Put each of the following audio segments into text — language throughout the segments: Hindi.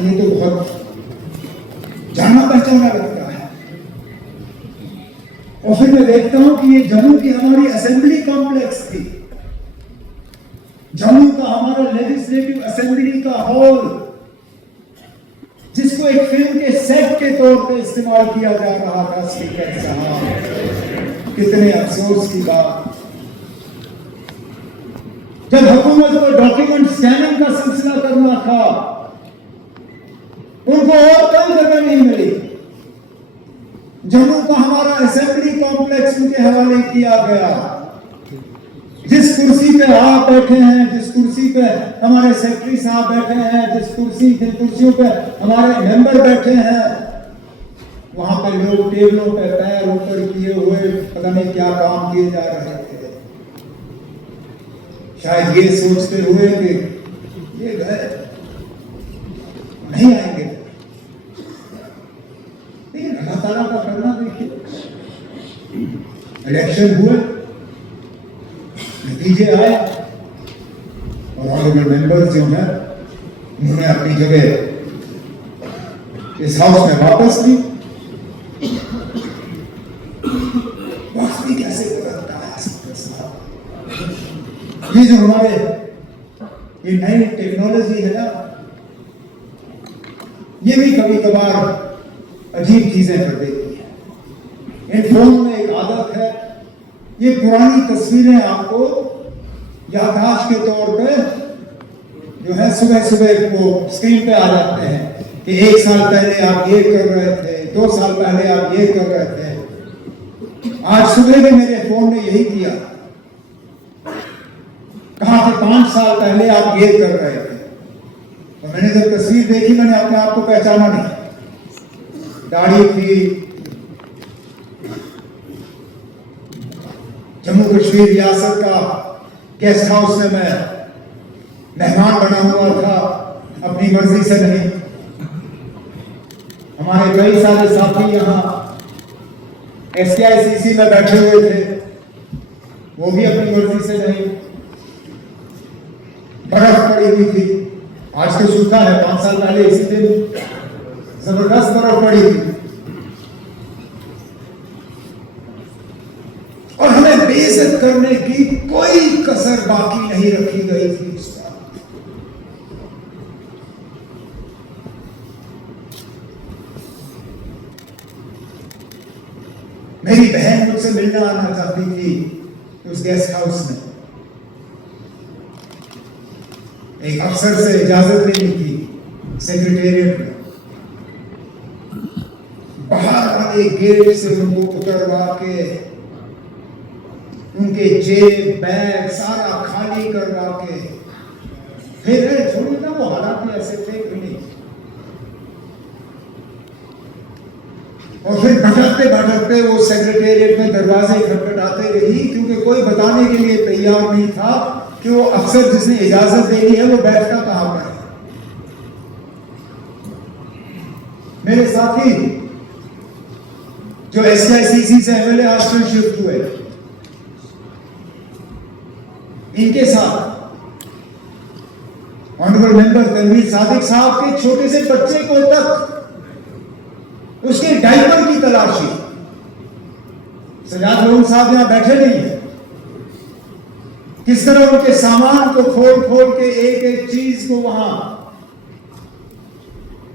ये तो बहुत जाना पहचाना लगता है। और फिर मैं देखता हूं कि ये जम्मू की हमारी असेंबली कॉम्प्लेक्स थी, जम्मू का हमारा लेजिस्लेटिव असेंबली का हॉल, जिसको एक फिल्म के सेट के तौर पे इस्तेमाल किया जा रहा था। स्पीकर साहब, कितने अफसोस की बात, जब हुकूमत को डॉक्यूमेंट स्कैनिंग का सिलसिला करना था, उनको और कई जगह नहीं मिली। जम्मू का हमारा असेंबली कॉम्प्लेक्स उनके हवाले किया गया। जिस कुर्सी पे आप बैठे हैं, जिस कुर्सी पे हमारे सेक्रेटरी साहब बैठे हैं, जिन कुर्सियों पे हमारे मेंबर बैठे हैं, वहां पे लोग टेबलों पे पैर ऊपर किए हुए पता नहीं क्या काम किए जा रहे थे। शायद ये सोचते हुए कि ये घर नहीं आएंगे, लेकिन अल्लाह ताला का करना देखिए। इलेक्शन हुए, नतीजे आए और ऑनरेबल मेंबर्स जो हैं उन्होंने अपनी जगह इस हाउस में वापस ली। वक्त भी कैसे बदलता है साहब। ये जो हमारे ये नई टेक्नोलॉजी है ना, ये भी कभी कभार अजीब चीजें कर देती है। इन फोन में एक आदत है, ये पुरानी तस्वीरें आपको याददाश्त के तौर पे जो है सुबह सुबह वो स्क्रीन पे आ जाते हैं कि 1 साल पहले आप ये कर रहे थे, 2 साल पहले आप ये कर रहे थे। आज सुबह भी मेरे फोन ने यही किया, कहा कि 5 साल पहले आप ये कर रहे थे। और मैंने जब तस्वीर देखी, मैंने अपने आप को पहचाना नहीं। दाढ़ी थी, जम्मू कश्मीर रियासत का गेस्ट हाउस में मैं मेहमान बना हुआ था, अपनी मर्जी से नहीं। हमारे कई सारे साथी यहाँ SKICC में बैठे हुए थे, वो भी अपनी मर्जी से नहीं। बर्फ पड़ी हुई थी, आज तो सूखा है, 5 साल पहले इसी दिन जबरदस्त बर्फ पड़ी थी। और हमें बेइज्जत करने की कोई कसर बाकी नहीं रखी गई थी। मेरी बहन मुझसे मिलने आना चाहती थी उस गेस्ट हाउस में, एक अफसर से इजाजत लेनी थी सेक्रेटेरिएट में। बाहर वाले गेट से उनको उतरवा के उनके जेब बैग सारा खाली करवा के फिर थोड़ी ना, वो हालात ऐसे थे कि नहीं। और फिर भटकते भटकते वो सेक्रेटेरिएट में दरवाजे खटखटाते रही, क्योंकि कोई बताने के लिए तैयार नहीं था कि वो अफसर जिसने इजाजत देनी है वो बैठता कहां पर है। मेरे साथी जो SKICC से MLA हॉस्टल शिफ्ट हुए, इनके साथ ऑनरेबल मेंबर तनवीर सादिक साहब के छोटे से बच्चे को तक उसके डायपर की तलाशी। सजाद लोन साहब यहां बैठे नहीं है, किस तरह उनके सामान को खोल खोल के एक एक चीज को वहां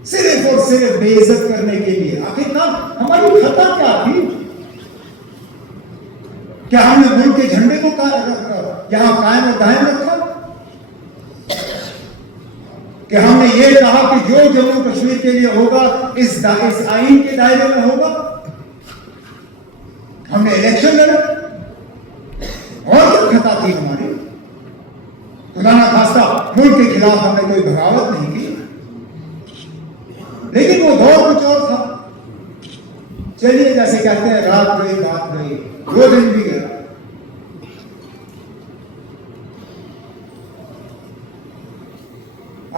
सिर्फ और सिर्फ बेइज्जत करने के लिए। आखिरकार हमारी खता क्या थी? क्या हमने मुल्क के झंडे को यहां कायम और दायम रखा? कि हमने ये कहा कि जो जम्मू कश्मीर के लिए होगा इस आईन के दायरे में होगा? हमने इलेक्शन लड़ा और क्या खता थी हमारी? खुदा ना खास्ता मुल्क के खिलाफ हमने कोई बगावत नहीं की, लेकिन वो दौर कुछ और था। चलिए, जैसे कहते हैं रात गई बात गई, वो दिन भी गया।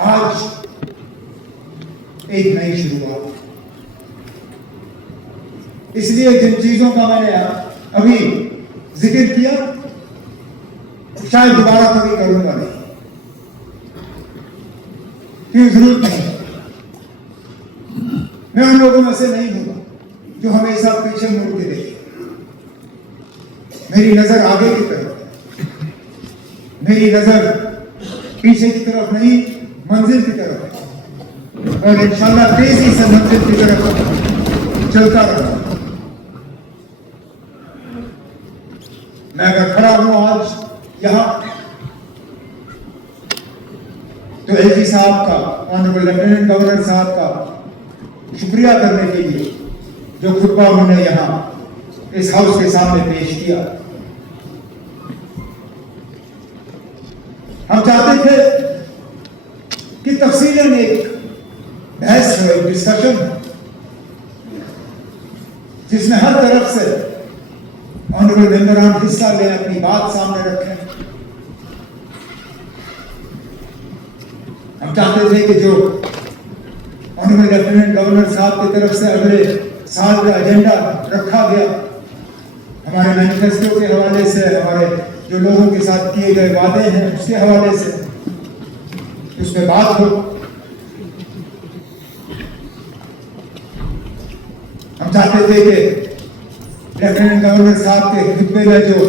आज एक नई शुरुआत, इसलिए जिन चीजों का मैंने अभी जिक्र किया शायद दोबारा कभी करूंगा नहीं, क्यों जरूरत नहीं। मैं उन लोगों में से नहीं हूं जो हमेशा पीछे मुड़ के देखे। मेरी नजर आगे की तरफ है, मेरी नजर पीछे की तरफ नहीं, मंजिल की तरफ है, और इंशाल्लाह तेजी से मंजिल की तरफ चलता रहा। मैं अगर खड़ा हूं आज यहां तो एलजी साहब का, ऑनरेबल लेफ्टिनेंट गवर्नर साहब का शुक्रिया करने के लिए जो खुतबा उन्होंने यहां इस हाउस के सामने पेश किया। हम चाहते थे कि तफसीलन एक बहस हो, एक डिस्कशन हो, जिसमें हर तरफ से ऑनरेबल मेंबरान हिस्सा लें, अपनी बात सामने रखें। हम चाहते थे कि जो ऑनरेबल लेफ्टिनेंट गवर्नर साहब की तरफ से अगले साल का एजेंडा रखा गया, हमारे मैनिफेस्टो के हवाले से, हमारे जो लोगों के साथ किए गए वादे हैं उसके हवाले से, उस पर बात हो। हम चाहते थे कि लेफ्टिनेंट गवर्नर साहब के खुतबे में जो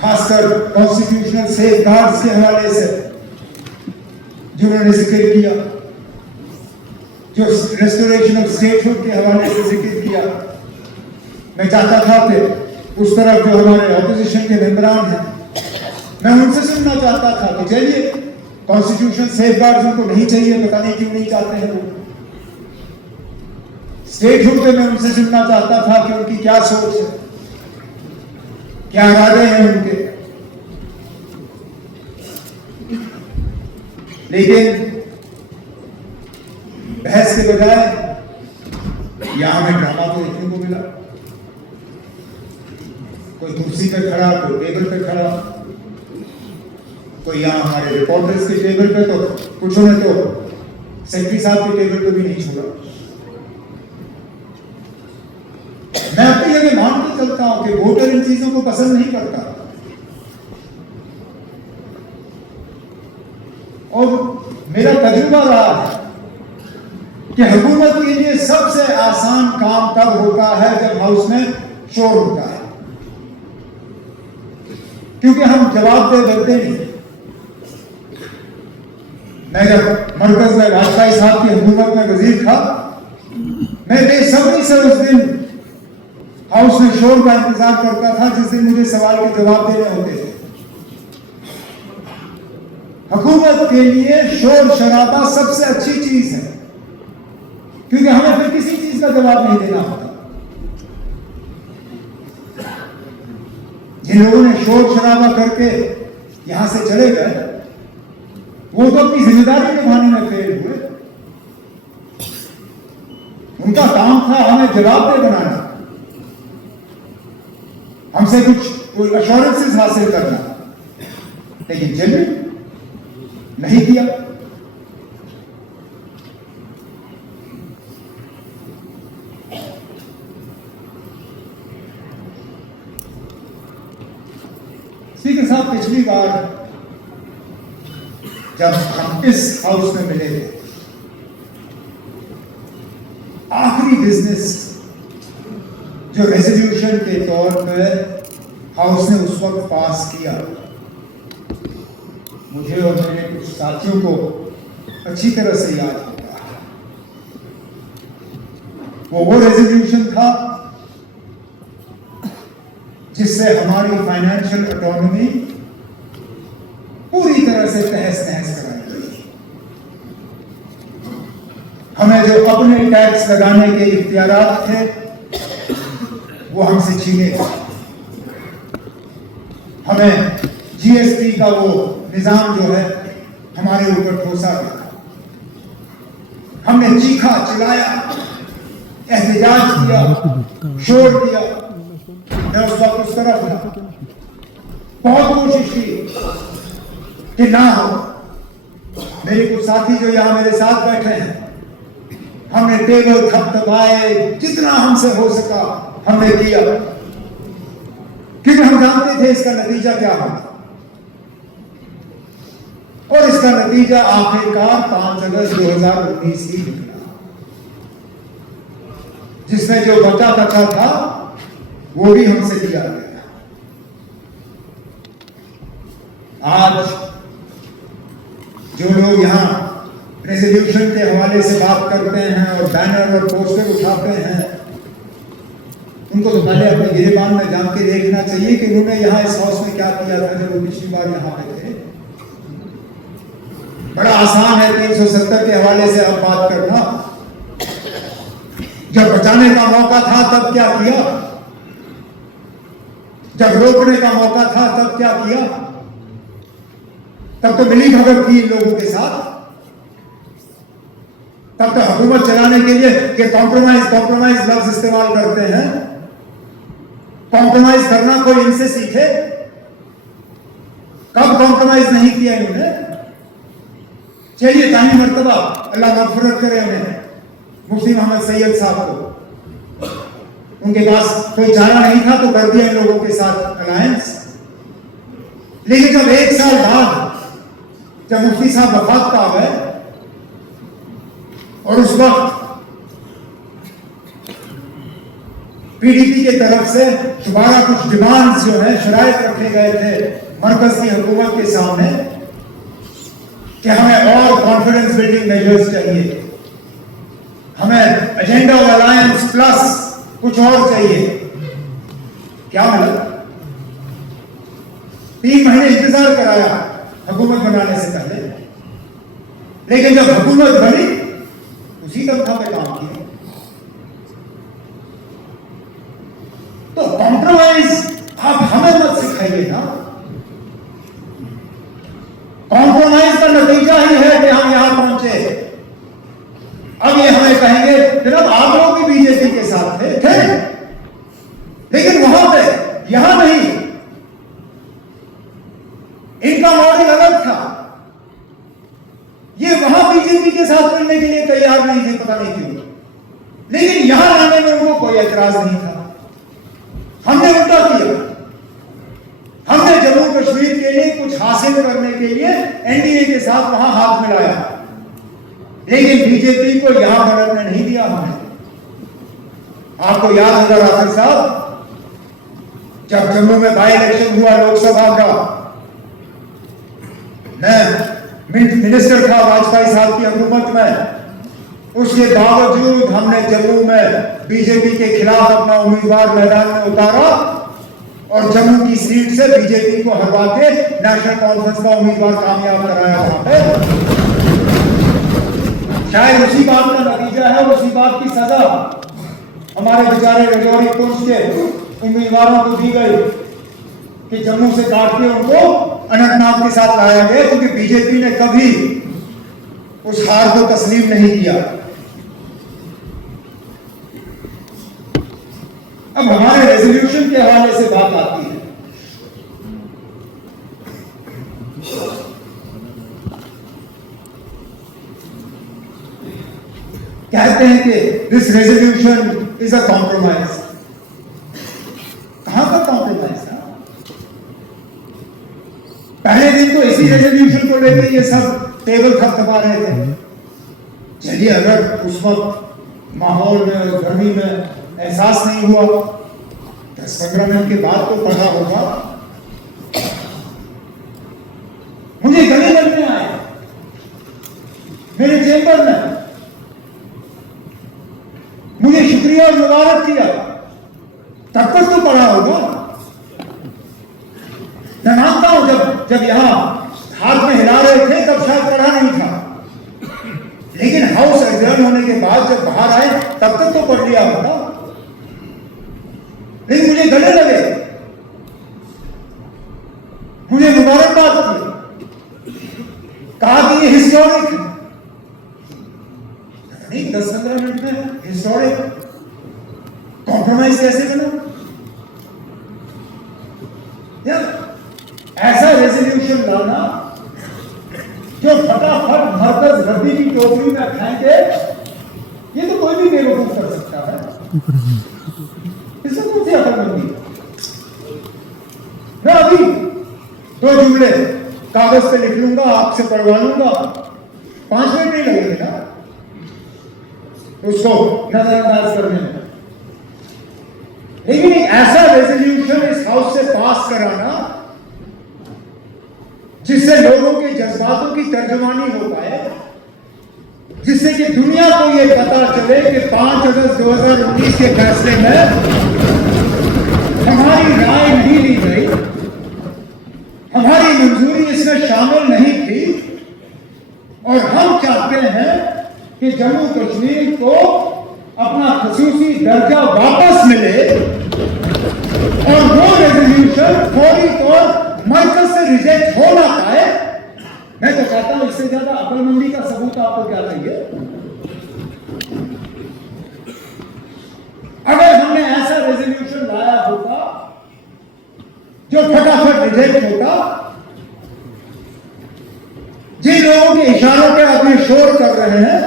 खासकर कॉन्स्टिट्यूशनल सेफगार्ड्स के हवाले से जो उन्होंने जिक्र किया, जो रेस्टोरेशन ऑफ स्टेटहुड के हवाले से जिक्र किया, मैं चाहता था कि उस तरफ जो हमारे ऑपोजिशन के मेंबरान हैं, मैं उनसे सुनना चाहता था कि चलिए कॉन्स्टिट्यूशनल सेफगार्ड्स उनको नहीं चाहिए, पता नहीं क्यों नहीं चाहते हैं वो। स्टेटहुड पे मैं उनसे सुनना चाहता था कि उनकी क्या सोच है, क्या इरादे हैं उनके। लेकिन बहस के बजाय यहां हमें ड्रामा तो देखने को मिला। कोई कुर्सी पे खड़ा, कोई टेबल पे खड़ा, कोई यहां हमारे रिपोर्टर्स के टेबल पे, तो कुछ ने तो सेक्रेटरी साहब के टेबल पे भी नहीं छोड़ा। मैं अपनी जगह मान के चलता हूं कि वोटर इन चीजों को पसंद नहीं करता, और मेरा तजुर्बा रहा है कि हुकूमत के लिए सबसे आसान काम तब होता है जब हाउस में शोर होता है, क्योंकि हम जवाबदेह बनते नहीं। मैं जब मरकज में वाजपेयी साहब की हुकूमत में वजीर था, मैं बेसब्री से उस दिन हाउस में शोर का इंतजार करता था जिस दिन मुझे सवाल के जवाब देने होते थे। हुकूमत के लिए शोर शराबा सबसे अच्छी चीज है, क्योंकि हमें फिर किसी चीज का जवाब नहीं देना होता। जिन लोगों ने शोर शराबा करके यहां से चले गए, वो तो अपनी जिम्मेदारी निभाने में फेल हुए। उनका काम था हमें जवाबदेह बनाना, हमसे कुछ अश्योरेंसेस हासिल करना, लेकिन जेन्युइन नहीं किया। स्पीकर साहब, पिछली बार जब हम इस हाउस में मिले थे, आखिरी बिजनेस जो रेजोल्यूशन के तौर पर हाउस ने उस वक्त पास किया, मुझे और मेरे कुछ साथियों को अच्छी तरह से याद होगा। वो रेजोल्यूशन था जिससे हमारी फाइनेंशियल ऑटोनॉमी पूरी तरह से तहस नहस कराई गई। हमें जो अपने टैक्स लगाने के इख्तियारात थे वो हमसे छीने गए। हमें जीएसटी का वो निजाम जो है हमारे ऊपर ठोसा गया। हमने चीखा, चिल्लाया, एहतजाज किया, शोर किया। मैं उस वक्त उस तरफ था, बहुत कोशिश की कि ना हो। मेरे कुछ साथी जो यहां मेरे साथ बैठे हैं, हमने टेबल थपथपाए, जितना हमसे हो सका हमने किया, क्योंकि हम जानते थे इसका नतीजा क्या होगा। और इसका नतीजा आखिरकार 5 अगस्त 2019 ही निकला। जिसमें जो बचा कचा था वो भी हमसे लिया गया। आज जो लोग यहां रेजोल्यूशन के हवाले से बात करते हैं और बैनर और पोस्टर उठाते हैं, उनको तो पहले अपने गिरेबान में जान के देखना चाहिए कि उन्होंने यहाँ इस हाउस में क्या किया था जब वो पिछली बार यहाँ पे थे। बड़ा आसान है 370 के हवाले से अब बात करना। जब बचाने का मौका था तब क्या किया, जब रोकने का मौका था तब क्या किया, तब तो मिली भगत की इन लोगों के साथ। तब तो हुकूमत चलाने के लिए कि कॉम्प्रोमाइज लफ्ज इस्तेमाल करते हैं। कॉम्प्रोमाइज करना कोई इनसे सीखे? कब कॉम्प्रोमाइज नहीं किया इन्होंने? चलिए तानी मर्तबा अल्लाह मग़फ़िरत करे उन्हें, मुफ्ती मोहम्मद सैयद साहब को, उनके पास कोई चारा नहीं था तो कर दिया इन लोगों के साथ अलायंस। लेकिन जब 1 साल बाद जब मुफ्ती साहब वफात पा गए और उस वक्त पीडीपी की तरफ से दोबारा कुछ डिमांड्स जो है शराइत रखे गए थे मरकज की हुकूमत के सामने कि हमें और कॉन्फिडेंस बिल्डिंग मेजर्स चाहिए, हमें एजेंडा ऑफ अलायंस प्लस कुछ और चाहिए। क्या मतलब 3 महीने इंतजार कराया हुकूमत बनाने से पहले, लेकिन जब हुकूमत बनी उसी तनख्वाह पे काम किया। तो कॉम्प्रोमाइज आप हमें मत सिखाइए ना। कॉम्प्रोमाइज का नतीजा ही है कि हम यहां पहुंचे। अब ये हमें कहेंगे जनाब आप लोग भी बीजेपी के साथ थे, लेकिन वहां पे यहां नहीं। इनका मॉडल अलग था, ये वहां बीजेपी के साथ मिलने के लिए तैयार नहीं थे, पता नहीं क्यों, लेकिन यहां आने में उनको कोई एतराज नहीं था। हमने उल्टा किया, हमने जम्मू कश्मीर के लिए कुछ हासिल करने के लिए एनडीए के साथ वहां हाथ मिलाया, लेकिन बीजेपी को यहां बढ़ने नहीं दिया हमने। आपको याद होगा राफेल साहब, जब जम्मू में बाई इलेक्शन हुआ लोकसभा का, मैं मिनिस्टर था वाजपेयी साहब की हुकूमत में, उसके बावजूद हमने जम्मू में बीजेपी के खिलाफ अपना उम्मीदवार मैदान में उतारा और जम्मू की सीट से बीजेपी को हरवा के नेशनल कॉन्फ्रेंस का उम्मीदवार कामयाब कराया वहां पे। शायद उसी बात का नतीजा है, उसी बात की सजा हमारे बेचारे रजौरी पुंछ के उम्मीदवारों को दी गई कि जम्मू से काट के उनको अनंतनाग के साथ लाया गया, क्योंकि बीजेपी ने कभी उस हार को तस्लीम नहीं किया। अब हमारे रेजोल्यूशन के हवाले से बात आती है। कहते हैं कि this resolution is a compromise. कहां का कॉम्प्रोमाइज था? पहले दिन तो इसी रेजोल्यूशन को लेकर ये सब टेबल थपथपा रहे थे। चलिए अगर उस वक्त माहौल में गर्मी में एहसास नहीं हुआ, 10-15 मिनट के बाद तो पढ़ा होगा। मुझे गले लगने आए मेरे चेंबर में, मुझे शुक्रिया और मुबारक किया, तब तक तो पढ़ा होगा। मैं मानता हूं जब यहां हाथ में हिला रहे थे तब शायद पढ़ा नहीं था, लेकिन हाउस एडजर्न होने के बाद जब बाहर आए तब तक तो पढ़ लिया होगा। लेकिन मुझे गले लगे, मुझे मुबारकबाद की, कहा कि ये हिस्टोरिक नहीं। 10-15 मिनट में हिस्टोरिक कॉम्प्रोमाइज कैसे बना? ऐसा रेजोल्यूशन लाना जो फटाफट मरकज रद्दी की टोकरी में खाएंगे, ये तो कोई भी बेवकूफ कर सकता है। इसमें कौन सी अकलमंदी? मैं अभी 2 जुमले कागज पे लिख लूंगा, आपसे पढ़वा लूंगा, 5 मिनट नहीं लगेंगे ना उसको नजरअंदाज करने में। लेकिन एक ऐसा रेजोल्यूशन इस हाउस से पास कराना जिससे लोगों के जज्बातों की तर्जुमानी हो पाए, जिससे कि दुनिया को यह पता चले कि 5 अगस्त 2019 के फैसले में हमारी राय नहीं ली गई, हमारी मंजूरी इसमें शामिल नहीं थी, और हम चाहते हैं कि जम्मू कश्मीर को अपना खसूसी दर्जा वापस मिले, और वो रेजोल्यूशन फौरी तौर मरकज से रिजेक्ट हो ना पाए। मैं तो कहता हूं इससे ज्यादा अक्लमंदी का सबूत आपको क्या चाहिए? अगर हमने ऐसा रेजोल्यूशन लाया होता जो फटाफट रिजेक्ट होता, जिन लोगों के इशारों पे अपने शोर कर रहे हैं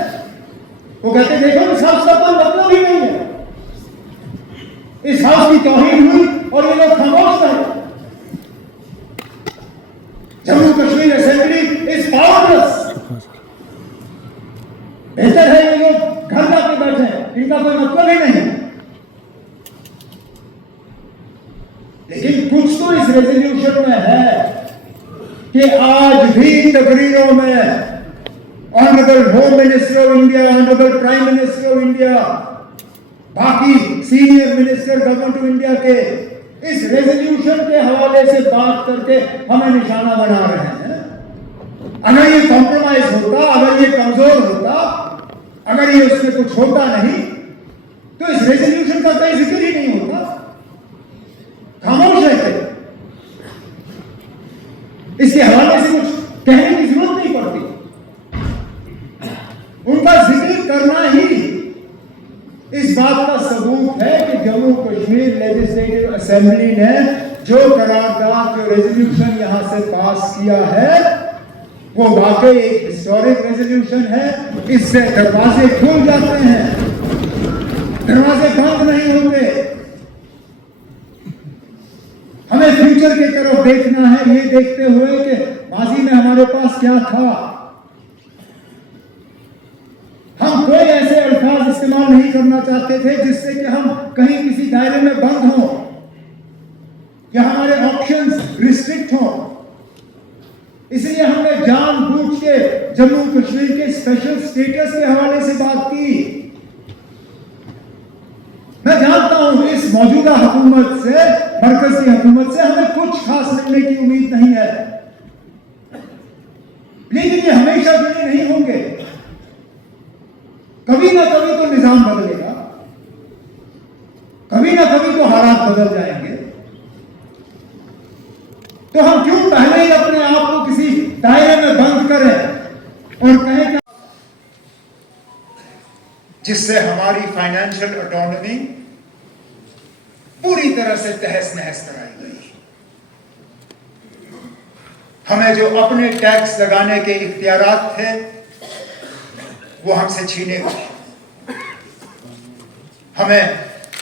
वो कहते देखो इस हाउस का कोई मतलब ही नहीं है, इस हाउस की तौहीन हुई और ये लोग खामोश रहे। Jammu Kashmir assembly is powerless. बेहतर है ये लोग घर जाके बैठे हैं, इनका कोई मतलब ही नहीं। लेकिन कुछ तो इस रेजोल्यूशन में है कि आज भी तकरीरों में honourable home minister of India, honourable prime minister of India, बाकी senior minister government of India के इस रेजोल्यूशन के हवाले से बात करके हमें निशाना बना रहे हैं। अगर ये कॉम्प्रोमाइज होता, अगर ये कमजोर होता, अगर ये उसमें कुछ होता नहीं तो इस रेजोल्यूशन का कोई जिक्र ही नहीं होता, खामोश रहते। इसके हवाले से कुछ कहने की जरूरत नहीं पड़ती, उनका जिक्र करना ही इस बात का सबूत है कि जम्मू कश्मीर लेजिस्लेटिव असेंबली ने जो करारदाद, जो रेजोल्यूशन यहां से पास किया है वो वाकई एक हिस्टोरिक रेजोल्यूशन है। इससे दरवाजे खुल जाते हैं, दरवाजे बंद नहीं होते। हमें फ्यूचर की तरफ देखना है, ये देखते हुए कि माजी में हमारे पास क्या था। हम कोई ऐसे अल्फाज इस्तेमाल नहीं करना चाहते थे जिससे कि हम कहीं किसी दायरे में बंद हों या हमारे ऑप्शंस रिस्ट्रिक्ट हों। इसलिए हमने जानबूझ के जम्मू कश्मीर के स्पेशल स्टेटस के हवाले से बात की। मैं जानता हूं इस मौजूदा हुकूमत से, मरकज की हुकूमत से हमें कुछ खास मिलने की उम्मीद नहीं है, लेकिन ये हमेशा के लिए नहीं होंगे। कभी ना कभी तो निजाम बदलेगा, कभी ना कभी तो हालात बदल जाएंगे। तो हम क्यों पहले ही अपने आप को किसी दायरे में बंद करें और कहें कि जिससे हमारी फाइनेंशियल ऑटोनॉमी पूरी तरह से तहस नहस कराई गई। हमें जो अपने टैक्स लगाने के इख्तियारात थे वो हमसे छीने गए। हमें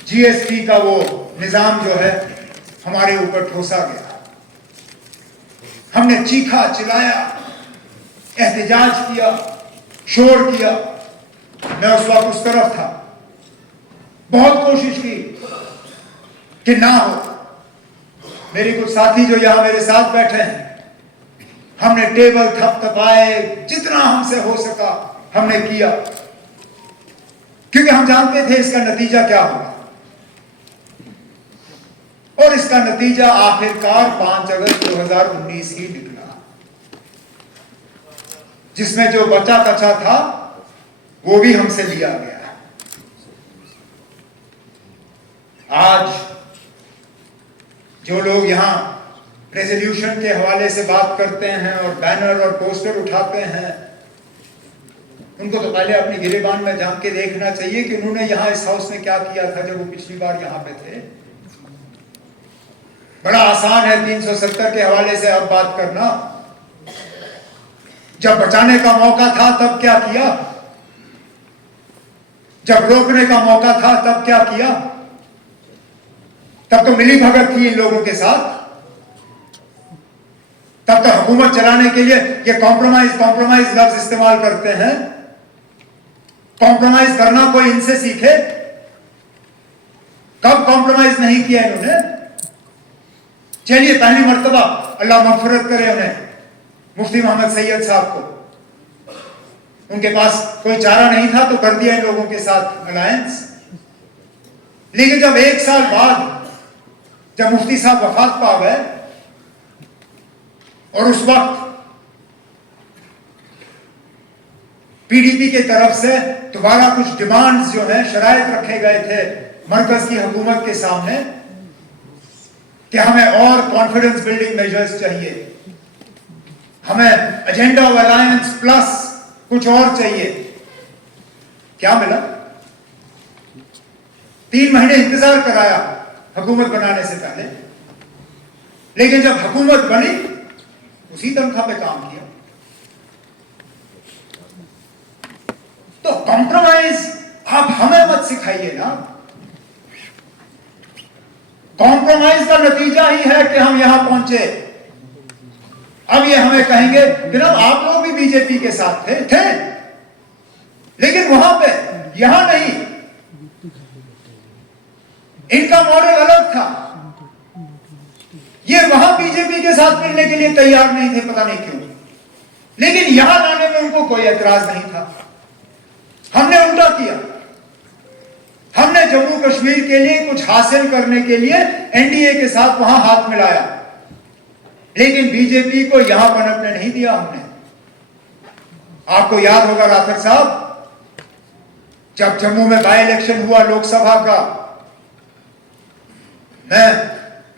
जीएसटी का वो निजाम जो है हमारे ऊपर ठोसा गया। हमने चीखा चिल्लाया, एहतजाज किया, शोर किया। मैं उस वक्त उस तरफ था, बहुत कोशिश की कि ना हो। मेरे कुछ साथी जो यहां मेरे साथ बैठे हैं, हमने टेबल थपथपाए, जितना हमसे हो सका हमने किया, क्योंकि हम जानते थे इसका नतीजा क्या होगा। और इसका नतीजा आखिरकार 5 अगस्त 2019 ही निकला, जिसमें जो बचा कचा था वो भी हमसे लिया गया। आज जो लोग यहां रेजोल्यूशन के हवाले से बात करते हैं और बैनर और पोस्टर उठाते हैं, उनको तो पहले अपनी गिरेबान में झांक के देखना चाहिए कि उन्होंने यहां इस हाउस में क्या किया था जब वो पिछली बार यहां पे थे। बड़ा आसान है 370 के हवाले से अब बात करना। जब बचाने का मौका था तब क्या किया, जब रोकने का मौका था तब क्या किया। तब तो मिली भगत थी इन लोगों के साथ, तब तो हुकूमत चलाने के लिए ये कॉम्प्रोमाइज लफ्ज इस्तेमाल करते हैं। कॉम्प्रोमाइज करना कोई इनसे सीखे कब कॉम्प्रोमाइज नहीं किया इन्होंने? चलिए पहली मर्तबा अल्लाह मगफिरत करे उन्हें, मुफ्ती मोहम्मद सैयद साहब को, उनके पास कोई चारा नहीं था तो कर दिया इन लोगों के साथ अलायंस। लेकिन जब 1 साल बाद जब मुफ्ती साहब वफात पा गए और उस वक्त पीडीपी की तरफ से दोबारा कुछ डिमांड्स जो है, शराइत रखे गए थे मरकज की हुकूमत के सामने कि हमें और कॉन्फिडेंस बिल्डिंग मेजर्स चाहिए, हमें एजेंडा ऑफ अलायंस प्लस कुछ और चाहिए। क्या मिला? 3 महीने इंतजार कराया हुकूमत बनाने से पहले, लेकिन जब हुकूमत बनी उसी तनख्वाह पे काम किया। तो कॉम्प्रोमाइज आप हमें मत सिखाइए ना। कॉम्प्रोमाइज का नतीजा ही है कि हम यहां पहुंचे। अब ये हमें कहेंगे कि ना आप लोग भी बीजेपी के साथ थे लेकिन वहां पे, यहां नहीं। इनका मॉडल अलग था, ये वहां बीजेपी के साथ मिलने के लिए तैयार नहीं थे, पता नहीं क्यों, लेकिन यहां लाने में उनको कोई एतराज नहीं था। हमने उल्टा किया, हमने जम्मू कश्मीर के लिए कुछ हासिल करने के लिए एनडीए के साथ वहां हाथ मिलाया, लेकिन बीजेपी को यहां पनपने नहीं दिया हमने। आपको याद होगा राठौर साहब, जब जम्मू में बाय इलेक्शन हुआ लोकसभा का, मैं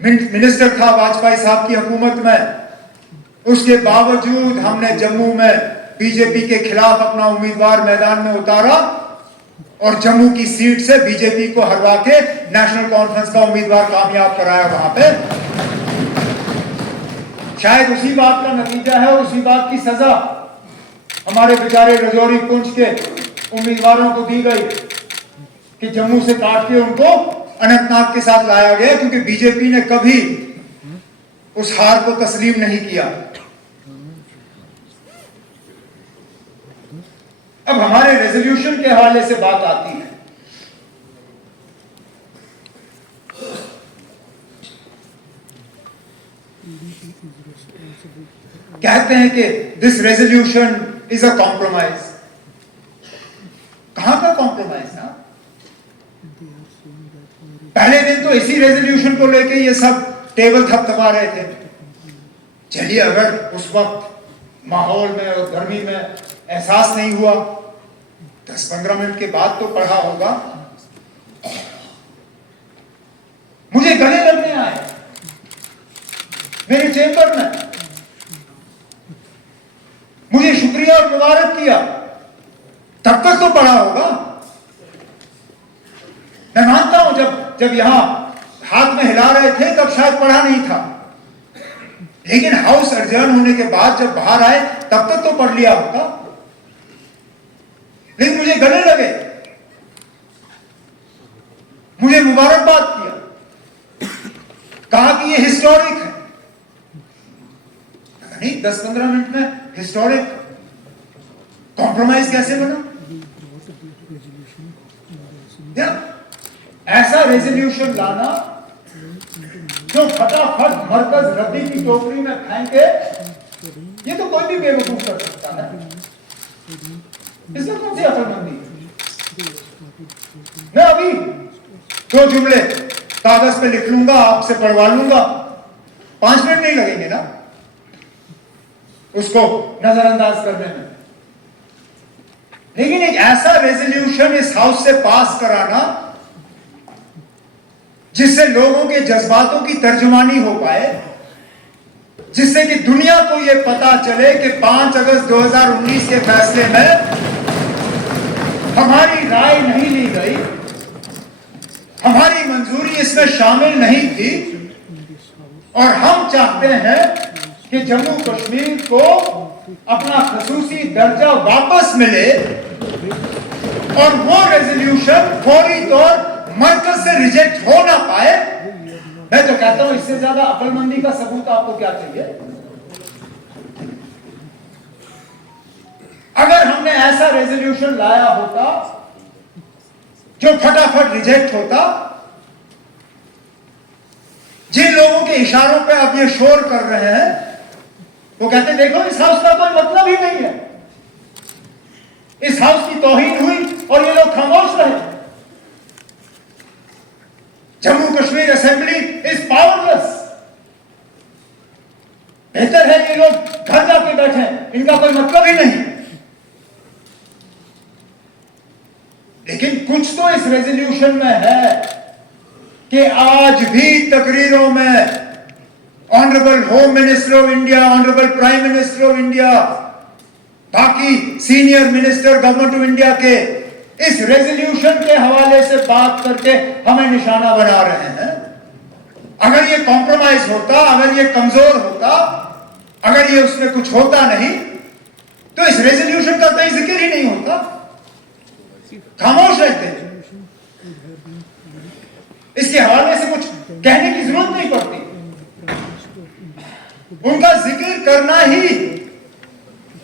मिनिस्टर था वाजपेयी साहब की हुकूमत में, उसके बावजूद हमने जम्मू में बीजेपी के खिलाफ अपना उम्मीदवार मैदान में उतारा और जम्मू की सीट से बीजेपी को हरवा के नेशनल कॉन्फ्रेंस का उम्मीदवार कामयाब कराया वहां पे। शायद उसी बात का नतीजा है, उसी बात की सजा हमारे बेचारे रजौरी पुंछ के उम्मीदवारों को दी गई कि जम्मू से काट के उनको अनंतनाग के साथ लाया गया, क्योंकि बीजेपी ने कभी उस हार को तस्लीम नहीं किया। अब हमारे रेजोल्यूशन के हवाले से बात आती है। कहते हैं कि this resolution is a compromise. कहां का कॉम्प्रोमाइज ना? पहले दिन तो इसी रेजोल्यूशन को लेके ये सब टेबल थपथपा रहे थे। चलिए, अगर उस वक्त माहौल में और गर्मी में एहसास नहीं हुआ, 10-15 मिनट के बाद तो पढ़ा होगा। मुझे गले लगने आए मेरे चेंबर में, मुझे शुक्रिया और मुबारक किया, तब तक तो पढ़ा होगा। मैं मानता हूं जब यहां हाथ में हिला रहे थे तब शायद पढ़ा नहीं था, लेकिन हाउस एडजर्न होने के बाद जब बाहर आए तब तक तो पढ़ लिया होगा। लेकिन मुझे गले लगे, मुझे मुबारकबाद किया, कहा कि ये हिस्टोरिक है। नहीं, 10-15 मिनट में हिस्टोरिक कॉम्प्रोमाइज कैसे बना? ऐसा रेजोल्यूशन लाना जो फटाफट मरकज रद्दी की टोकरी में फेंके, ये तो कोई भी बेवकूफ कर सकता है। इसमें कौन सी अकलमंदी? मैं अभी 2 जुमले कागज पे लिख लूंगा, आपसे पढ़वा लूंगा, 5 मिनट नहीं लगेंगे ना उसको नजरअंदाज करने में। लेकिन एक ऐसा रेजोल्यूशन इस हाउस से पास कराना जिससे लोगों के जज्बातों की तर्जुमानी हो पाए, जिससे कि दुनिया को यह पता चले कि 5 अगस्त 2019 के फैसले में हमारी राय नहीं ली गई, हमारी मंजूरी इसमें शामिल नहीं थी, और हम चाहते हैं कि जम्मू कश्मीर को अपना खसूसी दर्जा वापस मिले, और वो रेजोल्यूशन फौरी तौर मरकज से रिजेक्ट हो ना पाए। मैं तो कहता हूं इससे ज्यादा अक्लमंदी का सबूत आपको क्या चाहिए? अगर हमने ऐसा रेजोल्यूशन लाया होता जो फटाफट रिजेक्ट होता, जिन लोगों के इशारों पे आप ये शोर कर रहे हैं वो कहते हैं देखो इस हाउस का कोई मतलब ही नहीं है, इस हाउस की तौहीन हुई और ये लोग खामोश रहे। Jammu Kashmir assembly is powerless. बेहतर है ये लोग घर जाके बैठे, इनका कोई मतलब ही नहीं। लेकिन कुछ तो इस रेजोल्यूशन में है कि आज भी तकरीरों में honourable home minister of India, honourable prime minister of India, बाकी senior minister government of India के इस रेजोल्यूशन के हवाले से बात करके हमें निशाना बना रहे हैं। अगर ये कॉम्प्रोमाइज होता, अगर ये कमजोर होता, अगर ये उसमें कुछ होता नहीं तो इस रेजोल्यूशन का कहीं जिक्र ही नहीं होता, खामोश रहते। इसके हवाले से कुछ कहने की जरूरत नहीं पड़ती। उनका जिक्र करना ही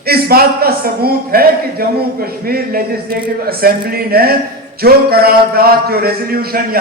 इस बात का सबूत है कि जम्मू कश्मीर लेजिस्लेटिव असेंबली ने जो करारदाद, जो रेजोल्यूशन